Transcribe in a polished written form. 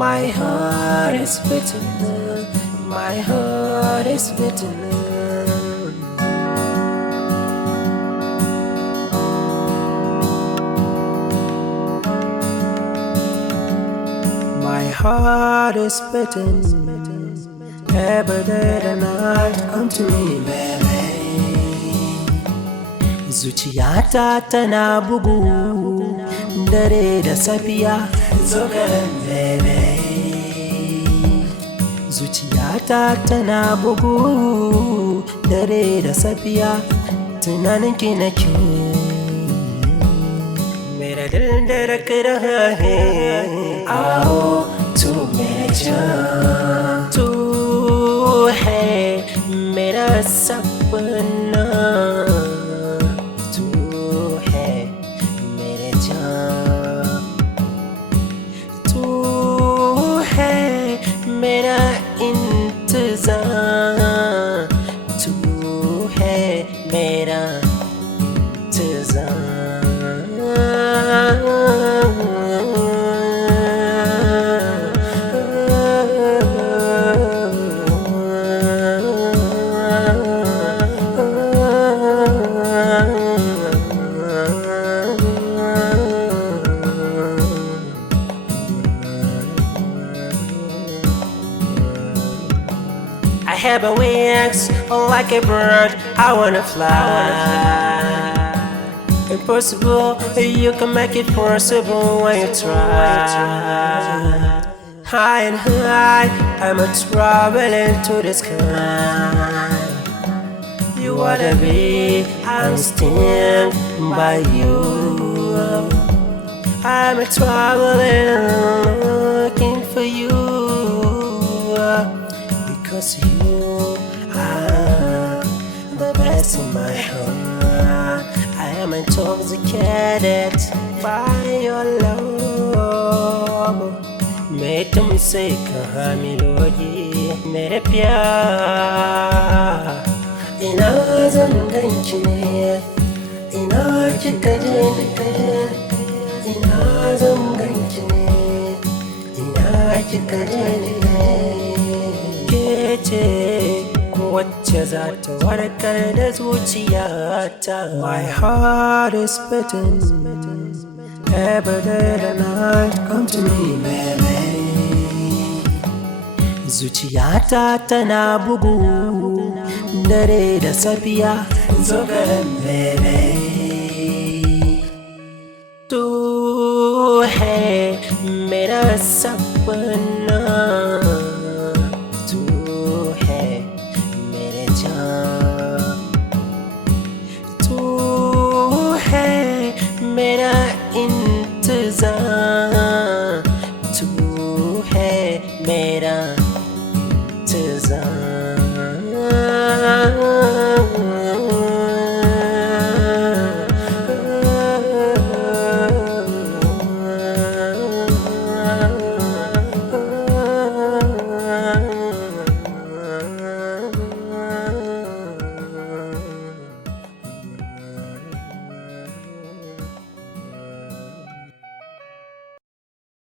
My heart is beating, my heart is beating. My heart is beating every day and night. Come to me, baby. Zuciyata tana bugu dare da safiya. Zo garin, baby. Zuciyata tana bugu dare da safiya. Tunaninki nake. मेरा दिल धड़क रहा है, आओ तू मेरे जान, तू है मेरा सपना, तू है मेरे जान, तू है मेरा इंतज़ार, तू है मेरा इंतज़ार. I have a wings like a bird. I wanna fly. Impossible, you can make it possible when you try. High and high, I'm traveling to the sky. You wanna be, I'm staying by you. I'm traveling, looking for you. Because you are the best in my heart. I am intoxicated by your love. मैं तुमसे कहाँ मिलोगी मेरे प्यार. Ina zan ganki ne, ina kika je ne, ina zan ganki ne, ina kika je ne. Ke wacce za ta warkar da zuciyata. My heart is beating every day and night. Come to me, baby. Zuciyata tana bugu dare da safiya. Zo garin, baby. Tu hai mera sapna, मेरा इंतज़ार, तू है मेरा इंतज़ार.